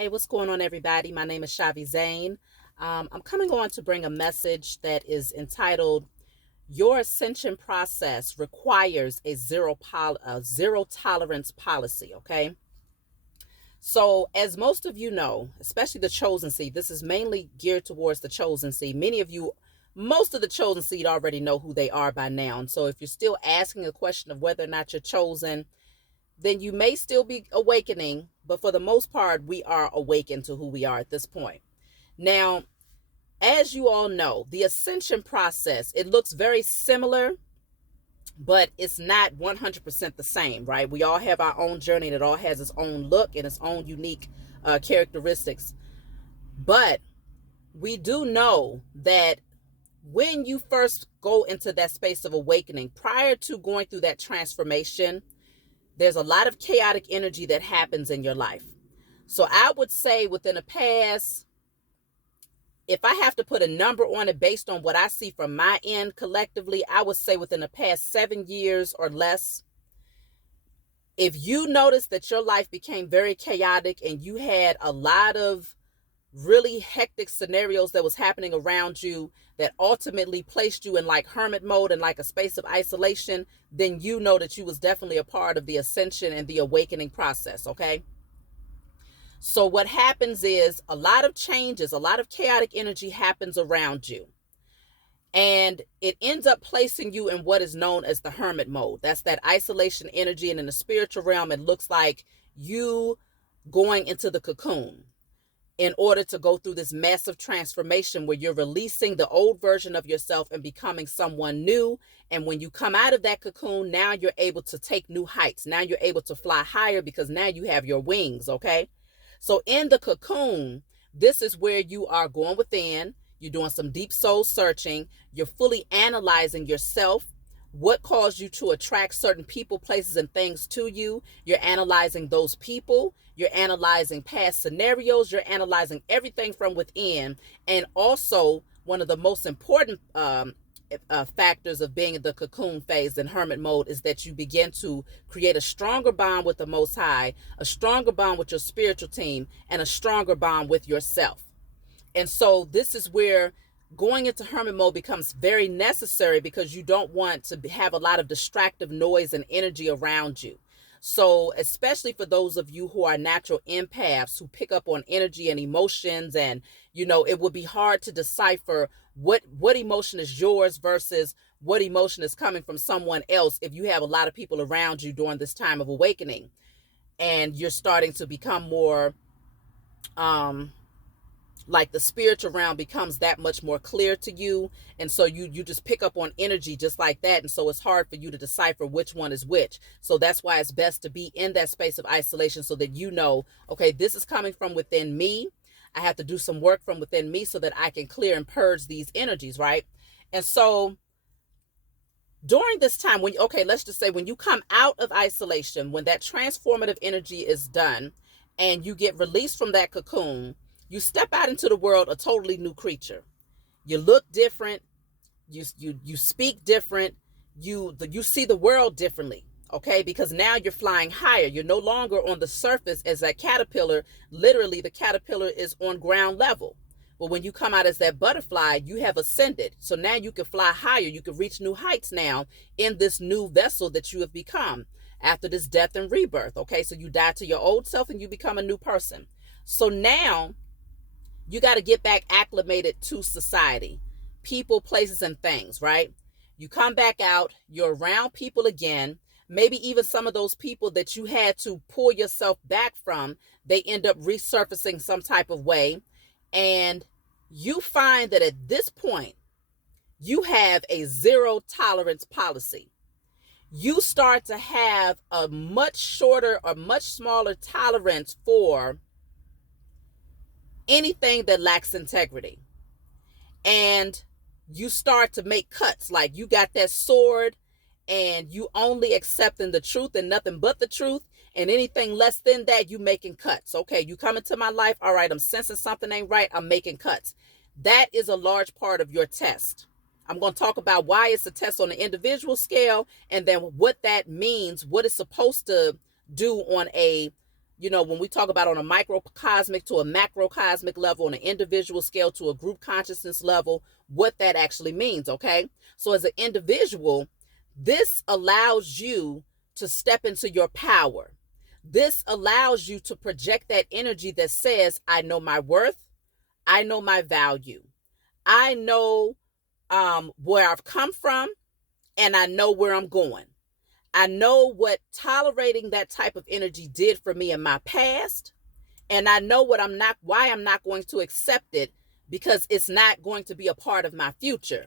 Hey, what's going on, everybody? My name is Shavi Zane. I'm coming on to bring a message that is entitled Your Ascension Process Requires a Zero Tolerance Policy. Okay. So, as most of you know, especially the chosen seed, this is mainly geared towards the chosen seed. Most of the chosen seed already know who they are by now. And so, if you're still asking a question of whether or not you're chosen, then you may still be awakening, but for the most part, we are awakened to who we are at this point. Now, as you all know, the ascension process, it looks very similar, but it's not 100% the same, right? We all have our own journey, and it all has its own look and its own unique characteristics. But we do know that when you first go into that space of awakening, prior to going through that transformation, there's a lot of chaotic energy that happens in your life. So I would say within the past, if I have to put a number on it based on what I see from my end collectively, I would say within the past 7 years or less, if you notice that your life became very chaotic and you had a lot of really hectic scenarios that was happening around you that ultimately placed you in like hermit mode and like a space of isolation, then you know that you was definitely a part of the ascension and the awakening process. Okay. So what happens is a lot of changes, a lot of chaotic energy happens around you, and it ends up placing you in what is known as the hermit mode. That's that isolation energy. And in the spiritual realm, it looks like you going into the cocoon in order to go through this massive transformation where you're releasing the old version of yourself and becoming someone new. And when you come out of that cocoon, now you're able to take new heights. Now you're able to fly higher because now you have your wings, okay? So in the cocoon, this is where you are going within. You're doing some deep soul searching. You're fully analyzing yourself. What caused you to attract certain people, places, and things to you? You're analyzing those people. You're analyzing past scenarios. You're analyzing everything from within. And also, one of the most important factors of being in the cocoon phase and hermit mode is that you begin to create a stronger bond with the Most High, a stronger bond with your spiritual team, and a stronger bond with yourself. And so this is where going into hermit mode becomes very necessary because you don't want to have a lot of distractive noise and energy around you. So especially for those of you who are natural empaths who pick up on energy and emotions, and it would be hard to decipher what emotion is yours versus what emotion is coming from someone else if you have a lot of people around you during this time of awakening and you're starting to become more like the spiritual realm becomes that much more clear to you. And so you just pick up on energy just like that. And so it's hard for you to decipher which one is which. So that's why it's best to be in that space of isolation so that you know, okay, this is coming from within me. I have to do some work from within me so that I can clear and purge these energies, right? And so during this time, let's just say when you come out of isolation, when that transformative energy is done and you get released from that cocoon, you step out into the world a totally new creature. You look different. You speak different. You see the world differently, okay? Because now you're flying higher. You're no longer on the surface as that caterpillar. Literally, the caterpillar is on ground level. But when you come out as that butterfly, you have ascended. So now you can fly higher. You can reach new heights now in this new vessel that you have become after this death and rebirth, okay? So you die to your old self and you become a new person. So now you got to get back acclimated to society, people, places, and things, right? You come back out, you're around people again, maybe even some of those people that you had to pull yourself back from, they end up resurfacing some type of way. And you find that at this point, you have a zero tolerance policy. You start to have a much shorter or much smaller tolerance for anything that lacks integrity. And you start to make cuts, like you got that sword and you only accepting the truth and nothing but the truth, and anything less than that you making cuts. Okay, you come into my life, all right, I'm sensing something ain't right, I'm making cuts. That is a large part of your test. I'm going to talk about why it's a test on the individual scale, and then what that means, what it's supposed to do on a when we talk about on a microcosmic to a macrocosmic level, on an individual scale to a group consciousness level, what that actually means, okay? So as an individual, this allows you to step into your power. This allows you to project that energy that says, I know my worth, I know my value, I know where I've come from, and I know where I'm going. I know what tolerating that type of energy did for me in my past, and I know why I'm not going to accept it, because it's not going to be a part of my future.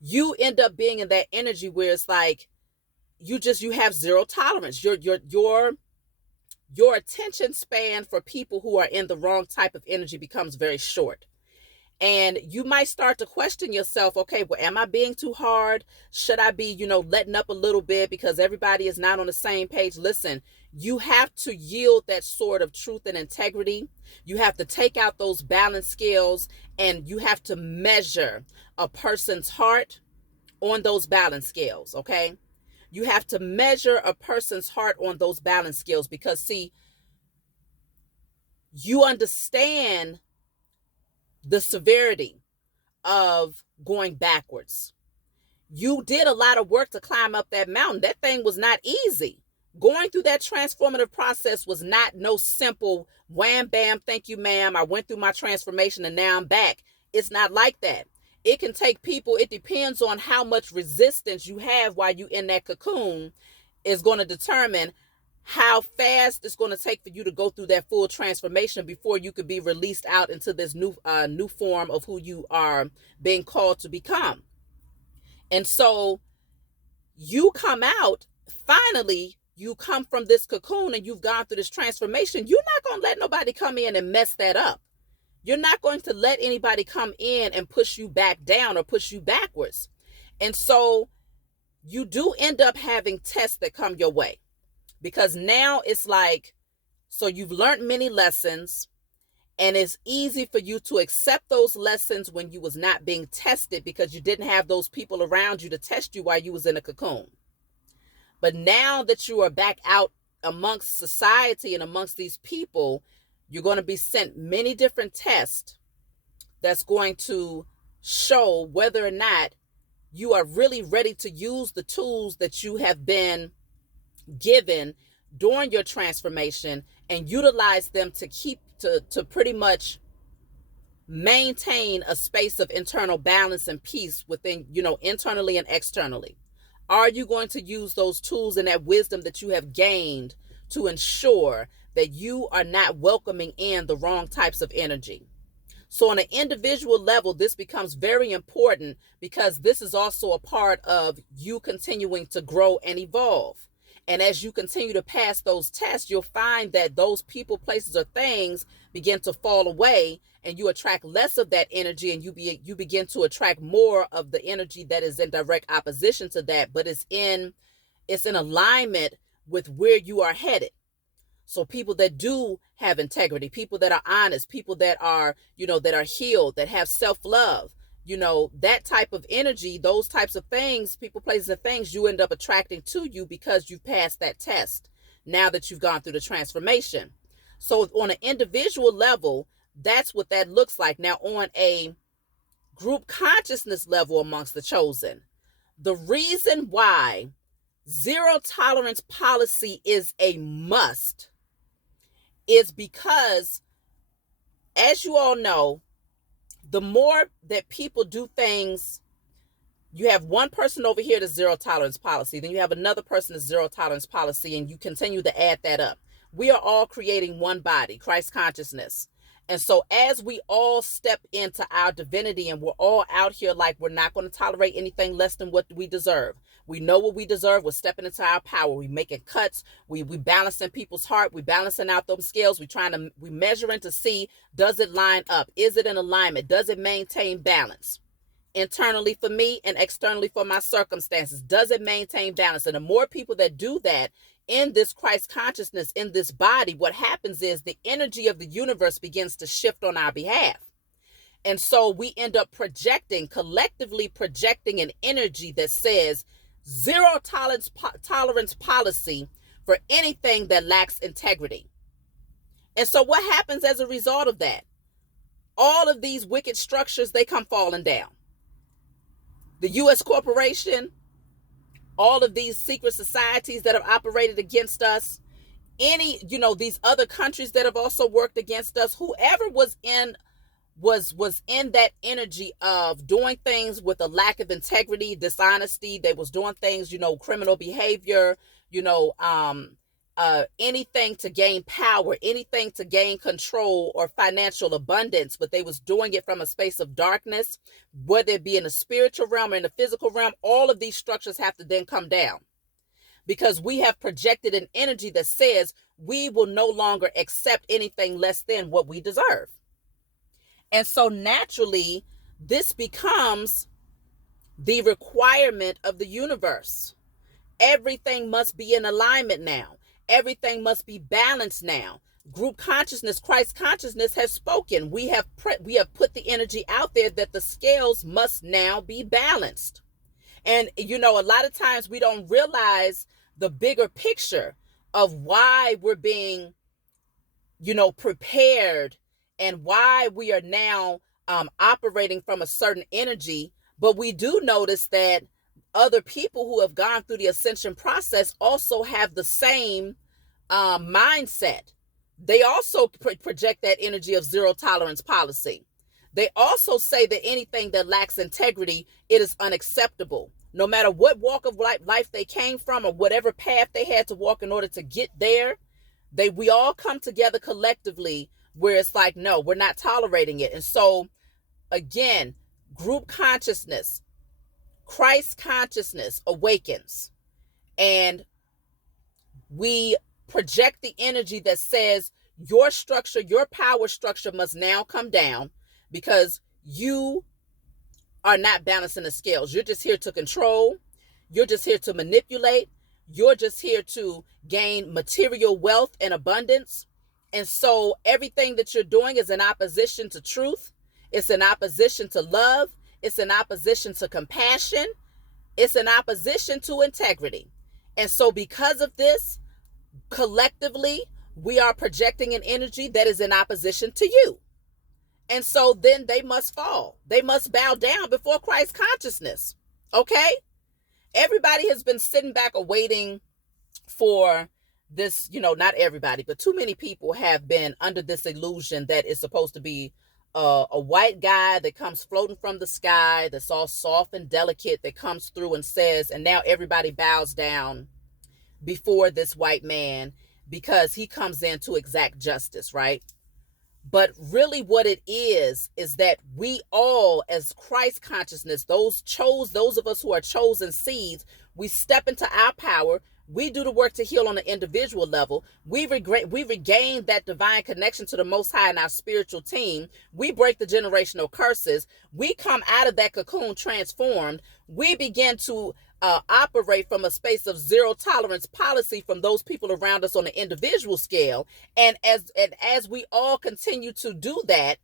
You end up being in that energy where it's like you have zero tolerance. Your attention span for people who are in the wrong type of energy becomes very short. And you might start to question yourself, okay, well, am I being too hard? Should I be, letting up a little bit because everybody is not on the same page? Listen, you have to yield that sort of truth and integrity. You have to take out those balance scales, and you have to measure a person's heart on those balance scales, okay? You have to measure a person's heart on those balance scales because, see, you understand the severity of going backwards. You did a lot of work to climb up that mountain. That thing was not easy. Going through that transformative process was not no simple wham, bam, thank you, ma'am. I went through my transformation and now I'm back. It's not like that. It can take people, it depends on how much resistance you have while you in that cocoon is going to determine how fast it's going to take for you to go through that full transformation before you could be released out into this new form of who you are being called to become. And so you come out, finally, you come from this cocoon and you've gone through this transformation. You're not going to let nobody come in and mess that up. You're not going to let anybody come in and push you back down or push you backwards. And so you do end up having tests that come your way. Because now it's like, so you've learned many lessons, and it's easy for you to accept those lessons when you was not being tested because you didn't have those people around you to test you while you was in a cocoon. But now that you are back out amongst society and amongst these people, you're going to be sent many different tests that's going to show whether or not you are really ready to use the tools that you have been given during your transformation and utilize them to pretty much maintain a space of internal balance and peace within, internally and externally. Are you going to use those tools and that wisdom that you have gained to ensure that you are not welcoming in the wrong types of energy? So on an individual level, this becomes very important because this is also a part of you continuing to grow and evolve. And as you continue to pass those tests, you'll find that those people, places, or things begin to fall away, and you attract less of that energy, and you begin to attract more of the energy that is in direct opposition to that, but it's in alignment with where you are headed. So people that do have integrity, people that are honest, people that are, that are healed, that have self-love, that type of energy, those types of things, people, places, and things you end up attracting to you because you've passed that test now that you've gone through the transformation. So on an individual level, that's what that looks like. Now on a group consciousness level amongst the chosen, the reason why zero tolerance policy is a must is because, as you all know, the more that people do things, you have one person over here to zero tolerance policy, then you have another person to zero tolerance policy, and you continue to add that up. We are all creating one body, Christ consciousness. And so as we all step into our divinity and we're all out here like we're not going to tolerate anything less than what we deserve. We know what we deserve. We're stepping into our power. We making cuts. We balancing people's heart. We balancing out those scales. We measuring to see, does it line up? Is it in alignment? Does it maintain balance? Internally for me and externally for my circumstances. Does it maintain balance? And the more people that do that in this Christ consciousness, in this body, what happens is the energy of the universe begins to shift on our behalf. And so we end up collectively projecting an energy that says zero tolerance policy for anything that lacks integrity. And so what happens as a result of that? All of these wicked structures, they come falling down. The U.S. corporation, all of these secret societies that have operated against us, these other countries that have also worked against us, whoever was in that energy of doing things with a lack of integrity, dishonesty. They was doing things, criminal behavior, anything to gain power, anything to gain control or financial abundance, but they was doing it from a space of darkness, whether it be in the spiritual realm or in the physical realm. All of these structures have to then come down, because we have projected an energy that says we will no longer accept anything less than what we deserve. And so naturally, this becomes the requirement of the universe. Everything must be in alignment now. Everything must be balanced now. Group consciousness, Christ consciousness has spoken. We have put the energy out there that the scales must now be balanced. And, a lot of times we don't realize the bigger picture of why we're being, prepared, and why we are now operating from a certain energy. But we do notice that other people who have gone through the ascension process also have the same mindset. They also project that energy of zero tolerance policy. They also say that anything that lacks integrity, it is unacceptable. No matter what walk of life they came from or whatever path they had to walk in order to get there, we all come together collectively where it's like, no, we're not tolerating it. And so, again, group consciousness, Christ consciousness awakens, and we project the energy that says your structure, your power structure must now come down, because you are not balancing the scales. You're just here to control. You're just here to manipulate. You're just here to gain material wealth and abundance. And so everything that you're doing is in opposition to truth. It's in opposition to love. It's in opposition to compassion. It's in opposition to integrity. And so because of this, collectively, we are projecting an energy that is in opposition to you. And so then they must fall. They must bow down before Christ consciousness. Okay? Everybody has been sitting back awaiting for this, not everybody, but too many people have been under this illusion that it's supposed to be a white guy that comes floating from the sky, that's all soft and delicate, that comes through and says, and now everybody bows down before this white man because he comes in to exact justice, right? But really what it is that we all, as Christ consciousness, those of us who are chosen seeds, we step into our power. We do the work to heal on an individual level. We regain that divine connection to the Most High in our spiritual team. We break the generational curses. We come out of that cocoon transformed. We begin to operate from a space of zero tolerance policy from those people around us on the individual scale. And as we all continue to do that,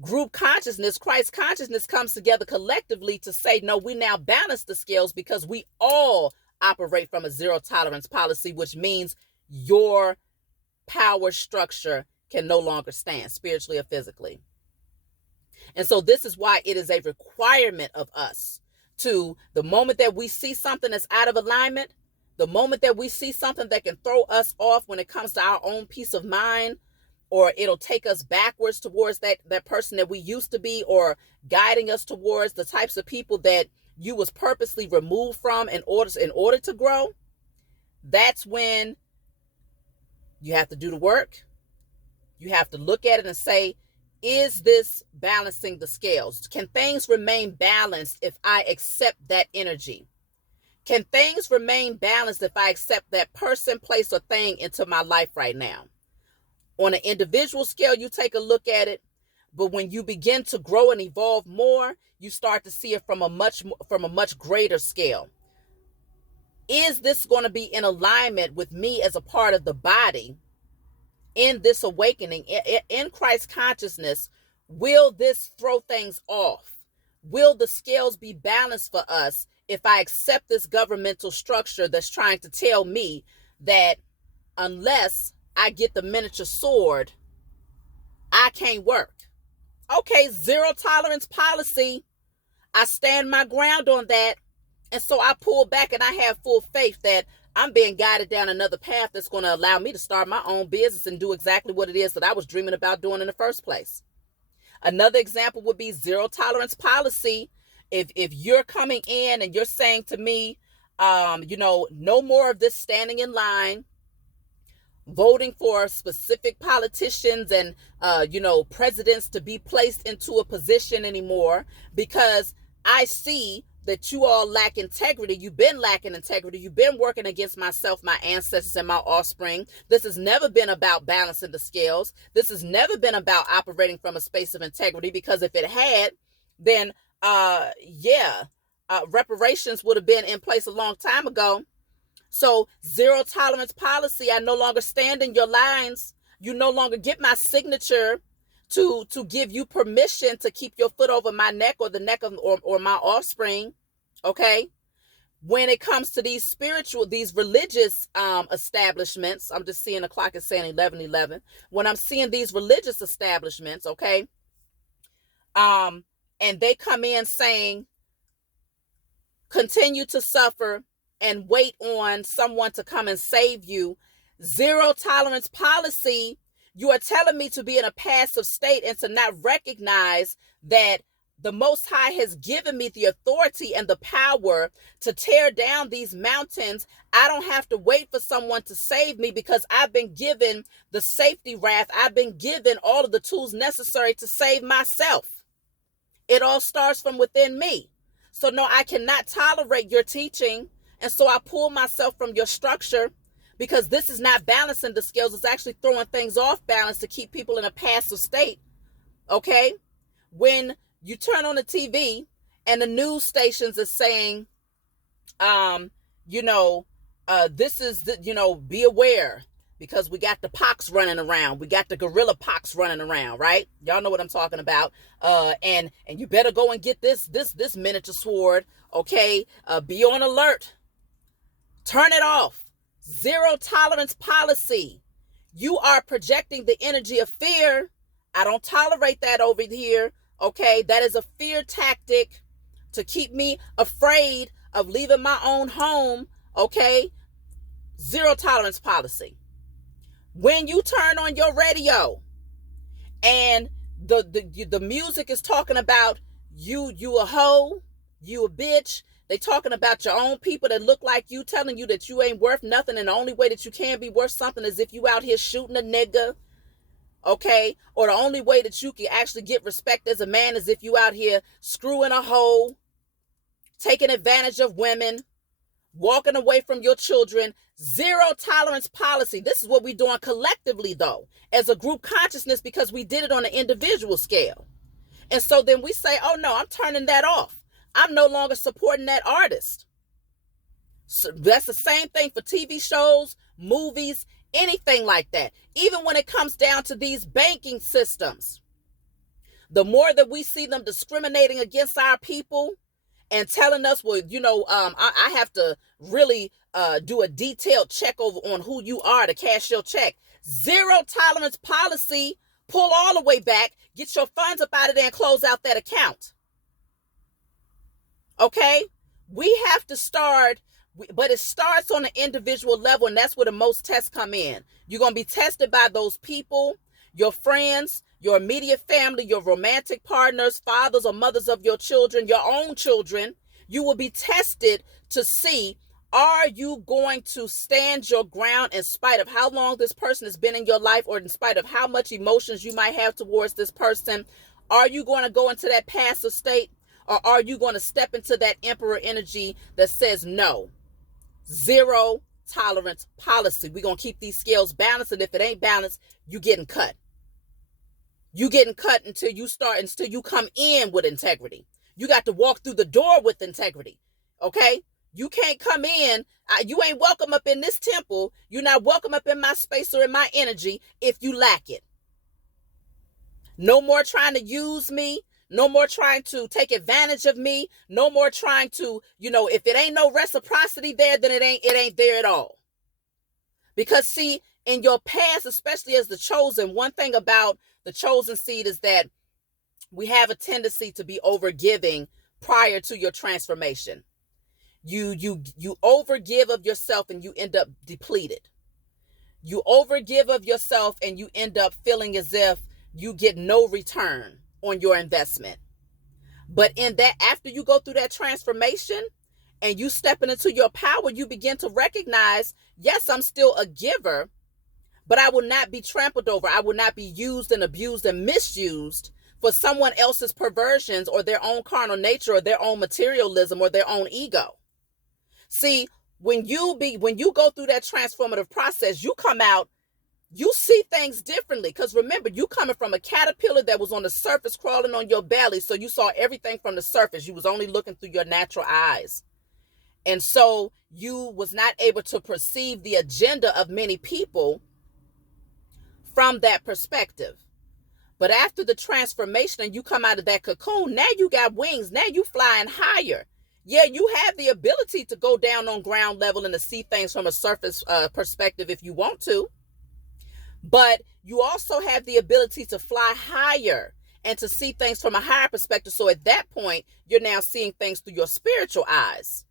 group consciousness, Christ consciousness comes together collectively to say, no, we now balance the scales, because we all operate from a zero tolerance policy, which means your power structure can no longer stand spiritually or physically. And so this is why it is a requirement of us to, the moment that we see something that's out of alignment, the moment that we see something that can throw us off when it comes to our own peace of mind, or it'll take us backwards towards that person that we used to be, or guiding us towards the types of people that you was purposely removed from in order to grow, that's when you have to do the work. You have to look at it and say, is this balancing the scales? Can things remain balanced if I accept that energy? Can things remain balanced if I accept that person, place, or thing into my life right now? On an individual scale, you take a look at it, but when you begin to grow and evolve more, you start to see it from a much greater scale. Is this going to be in alignment with me as a part of the body in this awakening, in Christ consciousness? Will this throw things off? Will the scales be balanced for us if I accept this governmental structure that's trying to tell me that unless I get the miniature sword, I can't work. Okay, zero tolerance policy. I stand my ground on that. And so I pull back and I have full faith that I'm being guided down another path that's going to allow me to start my own business and do exactly what it is that I was dreaming about doing in the first place. Another example would be zero tolerance policy. If you're coming in and you're saying to me, no more of this standing in line, voting for specific politicians and, presidents to be placed into a position anymore, because I see that you all lack integrity. You've been lacking integrity. You've been working against myself, my ancestors, and my offspring. This has never been about balancing the scales. This has never been about operating from a space of integrity, because if it had, then, reparations would have been in place a long time ago. So zero tolerance policy, I no longer stand in your lines. You no longer get my signature to give you permission to keep your foot over my neck or the neck of or my offspring. Okay. When it comes to these religious establishments, I'm just seeing the clock is saying 11:11. When I'm seeing these religious establishments, okay, and they come in saying, continue to suffer and wait on someone to come and save you. Zero tolerance policy. You are telling me to be in a passive state and to not recognize that the Most High has given me the authority and the power to tear down these mountains. I don't have to wait for someone to save me, because I've been given the safety raft. I've been given all of the tools necessary to save myself. It all starts from within me. So no, I cannot tolerate your teaching. And so I pull myself from your structure, because this is not balancing the scales. It's actually throwing things off balance to keep people in a passive state. Okay? When you turn on the TV and the news stations are saying, this is, be aware, because we got the pox running around. We got the gorilla pox running around, right? Y'all know what I'm talking about. And you better go and get this miniature sword. Okay? Be on alert. Turn it off. Zero tolerance policy. You are projecting the energy of fear. I don't tolerate that over here. Okay? That is a fear tactic to keep me afraid of leaving my own home. Okay? Zero tolerance policy. When you turn on your radio and the music is talking about you a hoe, you a bitch. They talking about your own people that look like you, telling you that you ain't worth nothing, and the only way that you can be worth something is if you out here shooting a nigga, okay? Or the only way that you can actually get respect as a man is if you out here screwing a hoe, taking advantage of women, walking away from your children. Zero tolerance policy. This is what we're doing collectively, though, as a group consciousness, because we did it on an individual scale. And so then we say, oh no, I'm turning that off. I'm no longer supporting that artist. So that's the same thing for TV shows, movies, anything like that. Even when it comes down to these banking systems, the more that we see them discriminating against our people and telling us, well, I have to really do a detailed check over on who you are to cash your check. Zero tolerance policy. Pull all the way back. Get your funds up out of there and close out that account. Okay? We have to start, but it starts on an individual level, and that's where the most tests come in. You're going to be tested by those people, your friends, your immediate family, your romantic partners, fathers or mothers of your children, your own children. You will be tested to see, are you going to stand your ground in spite of how long this person has been in your life, or in spite of how much emotions you might have towards this person? Are you going to go into that passive state? Or are you going to step into that emperor energy that says no? Zero tolerance policy. We're going to keep these scales balanced. And if it ain't balanced, you getting cut. You getting cut until you come in with integrity. You got to walk through the door with integrity. Okay? You can't come in. You ain't welcome up in this temple. You're not welcome up in my space or in my energy if you lack it. No more trying to use me. No more trying to take advantage of me. No more trying to, if it ain't no reciprocity there, then it ain't there at all. Because see, In your past, especially as the chosen, one thing about the chosen seed is that we have a tendency to be overgiving prior to your transformation. You overgive of yourself and you end up depleted. You overgive of yourself and you end up feeling as if you get no return on your investment. But in that, after you go through that transformation and you stepping into your power, you begin to recognize, yes, I'm still a giver, but I will not be trampled over. I will not be used and abused and misused for someone else's perversions or their own carnal nature or their own materialism or their own ego. See, when you go through that transformative process, you come out, you see things differently. Because remember, you coming from a caterpillar that was on the surface crawling on your belly. So you saw everything from the surface. You was only looking through your natural eyes. And so you was not able to perceive the agenda of many people from that perspective. But after the transformation and you come out of that cocoon, now you got wings. Now you flying higher. Yeah, you have the ability to go down on ground level and to see things from a surface perspective if you want to. But you also have the ability to fly higher and to see things from a higher perspective. So at that point, you're now seeing things through your spiritual eyes.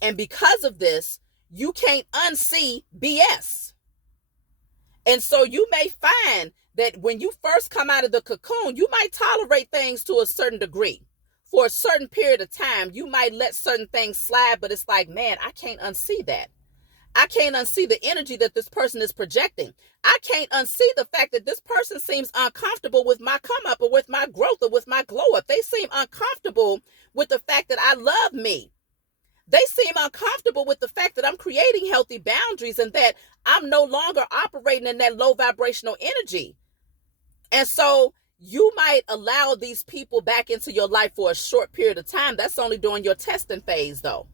And because of this, you can't unsee BS. And so you may find that when you first come out of the cocoon, you might tolerate things to a certain degree. For a certain period of time, you might let certain things slide, but it's like, man, I can't unsee that. I can't unsee the energy that this person is projecting. I can't unsee the fact that this person seems uncomfortable with my come up or with my growth or with my glow up. They seem uncomfortable with the fact that I love me. They seem uncomfortable with the fact that I'm creating healthy boundaries and that I'm no longer operating in that low vibrational energy. And so you might allow these people back into your life for a short period of time. That's only during your testing phase, though.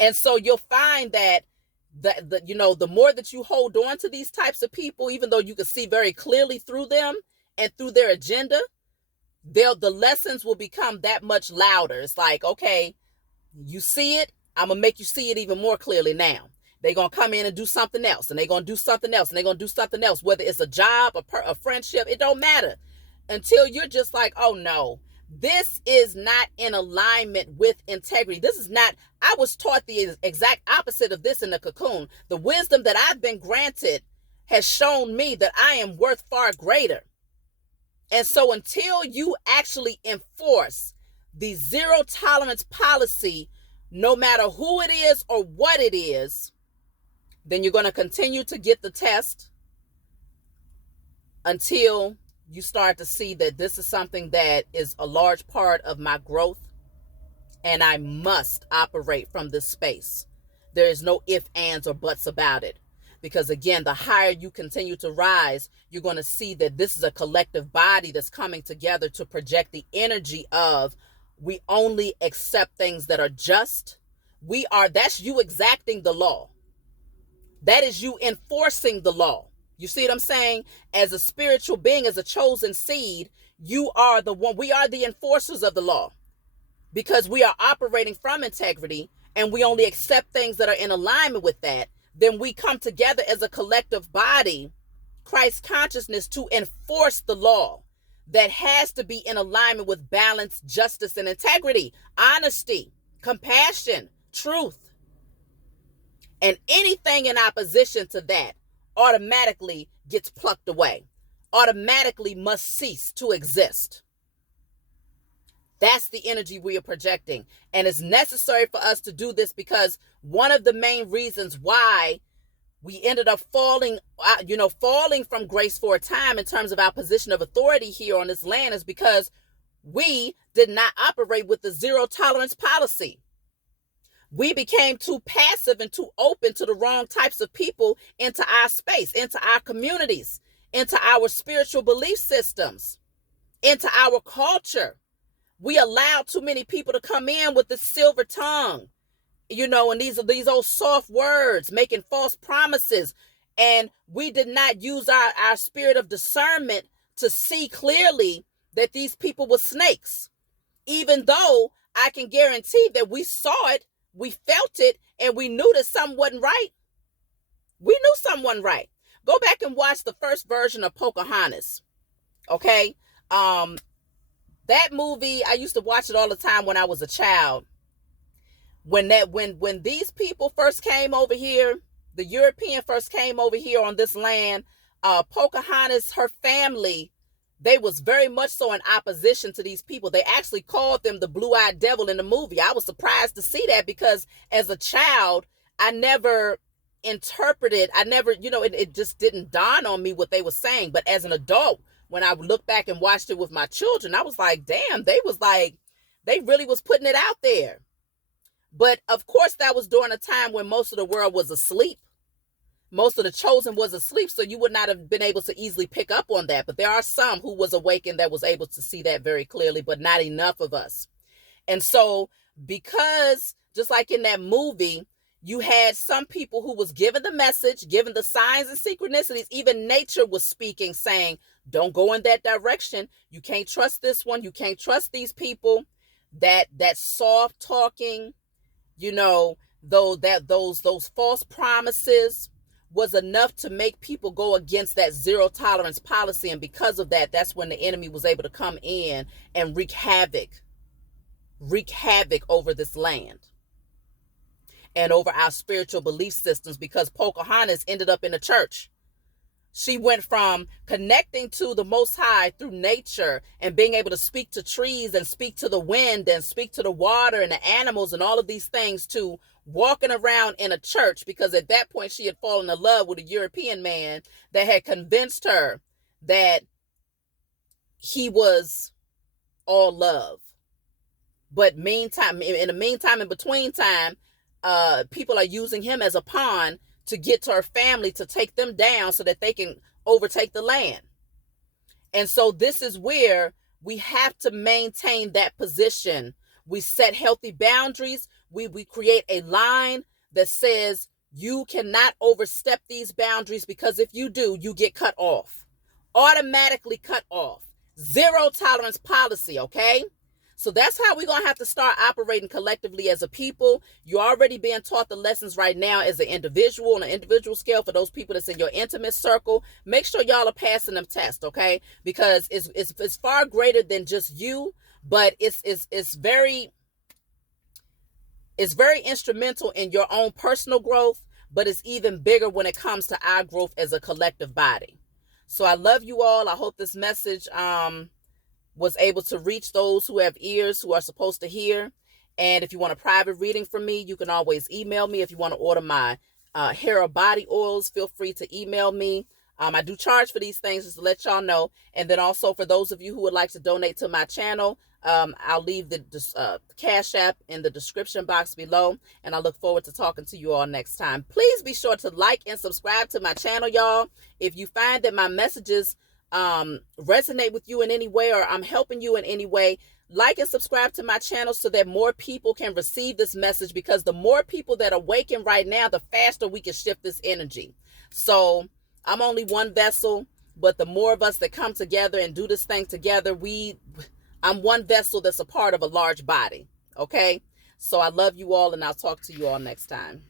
And so you'll find that the more that you hold on to these types of people, even though you can see very clearly through them and through their agenda, the lessons will become that much louder. It's like, okay, you see it, I'm going to make you see it even more clearly now. They're going to come in and do something else, and they're going to do something else, and they're going to do something else, whether it's a job, a friendship, it don't matter, until you're just like, oh no, this is not in alignment with integrity. This is not, I was taught the exact opposite of this in the cocoon. The wisdom that I've been granted has shown me that I am worth far greater. And so until you actually enforce the zero tolerance policy, no matter who it is or what it is, then you're going to continue to get the test until you start to see that this is something that is a large part of my growth and I must operate from this space. There is no ifs, ands, or buts about it. Because again, the higher you continue to rise, you're going to see that this is a collective body that's coming together to project the energy of, we only accept things that are just. That's you exacting the law. That is you enforcing the law. You see what I'm saying? As a spiritual being, as a chosen seed, we are the enforcers of the law, because we are operating from integrity and we only accept things that are in alignment with that. Then we come together as a collective body, Christ consciousness, to enforce the law that has to be in alignment with balance, justice, and integrity, honesty, compassion, truth. And anything in opposition to that automatically gets plucked away, automatically must cease to exist. That's the energy we are projecting. And it's necessary for us to do this because one of the main reasons why we ended up falling from grace for a time in terms of our position of authority here on this land is because we did not operate with the zero tolerance policy. We became too passive and too open to the wrong types of people into our space, into our communities, into our spiritual belief systems, into our culture. We allowed too many people to come in with the silver tongue, and these old soft words, making false promises. And we did not use our spirit of discernment to see clearly that these people were snakes. Even though I can guarantee that we saw it, we felt it, and we knew that something wasn't right. We knew someone right. Go back and watch the first version of Pocahontas. Okay. That movie, I used to watch it all the time when I was a child. When these people first came over here, the European first came over here on this land, Pocahontas, her family, they was very much so in opposition to these people. They actually called them the blue-eyed devil in the movie. I was surprised to see that because as a child, I never interpreted, it just didn't dawn on me what they were saying. But as an adult, when I look back and watched it with my children, I was like, damn, they really was putting it out there. But of course, that was during a time when most of the world was asleep. Most of the chosen was asleep, so you would not have been able to easily pick up on that. But there are some who was awakened that was able to see that very clearly, but not enough of us. And so, because just like in that movie, you had some people who was given the message, given the signs and synchronicities. Even nature was speaking, saying, don't go in that direction. You can't trust this one. You can't trust these people. That soft talking, those false promises was enough to make people go against that zero tolerance policy. And because of that, that's when the enemy was able to come in and wreak havoc over this land and over our spiritual belief systems, because Pocahontas ended up in a church. She went from connecting to the Most High through nature and being able to speak to trees and speak to the wind and speak to the water and the animals and all of these things, to walking around in a church, because at that point she had fallen in love with a European man that had convinced her that he was all love. But in between time, people are using him as a pawn to get to her family, to take them down so that they can overtake the land. And so this is where we have to maintain that position. We set healthy boundaries. We create a line that says you cannot overstep these boundaries, because if you do, you get cut off. Automatically cut off. Zero tolerance policy, okay? So that's how we're going to have to start operating collectively as a people. You're already being taught the lessons right now as an individual, on an individual scale. For those people that's in your intimate circle, make sure y'all are passing them tests, okay? Because it's far greater than just you, but it's very instrumental in your own personal growth, but it's even bigger when it comes to our growth as a collective body. So I love you all. I hope this message was able to reach those who have ears, who are supposed to hear. And if you want a private reading from me, you can always email me. If you want to order my hair or body oils, feel free to email me. I do charge for these things, just to let y'all know. And then also, for those of you who would like to donate to my channel, I'll leave the Cash App in the description box below. And I look forward to talking to you all next time. Please be sure to like and subscribe to my channel, y'all. If you find that my messages resonate with you in any way, or I'm helping you in any way, like and subscribe to my channel so that more people can receive this message, because the more people that awaken right now, the faster we can shift this energy. So I'm only one vessel, but the more of us that come together and do this thing together, I'm one vessel that's a part of a large body. Okay. So I love you all, and I'll talk to you all next time.